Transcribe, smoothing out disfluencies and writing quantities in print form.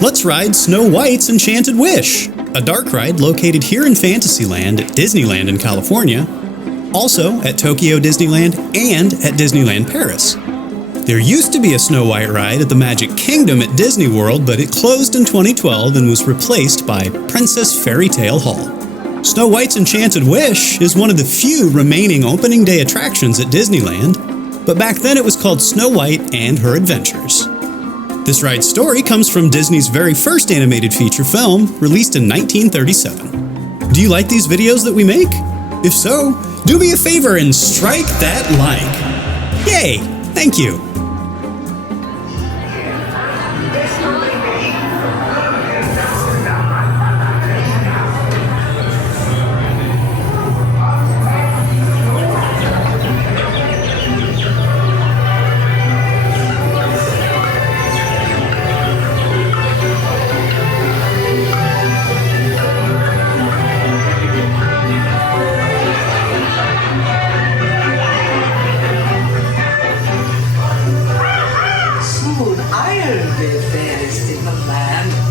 Let's ride Snow White's Enchanted Wish, a dark ride located here in Fantasyland at Disneyland in California, also at Tokyo Disneyland and at Disneyland Paris. There used to be a Snow White ride at the Magic Kingdom at Disney World, but it closed in 2012 and was replaced by Princess Fairy Tale Hall. Snow White's Enchanted Wish is one of the few remaining opening day attractions at Disneyland, but back then it was called Snow White and Her Adventures. This ride's story comes from Disney's very first animated feature film, released in 1937. Do you like these videos that we make? If so, do me a favor and strike that like. Yay! Thank you! I'll be fairest in the land.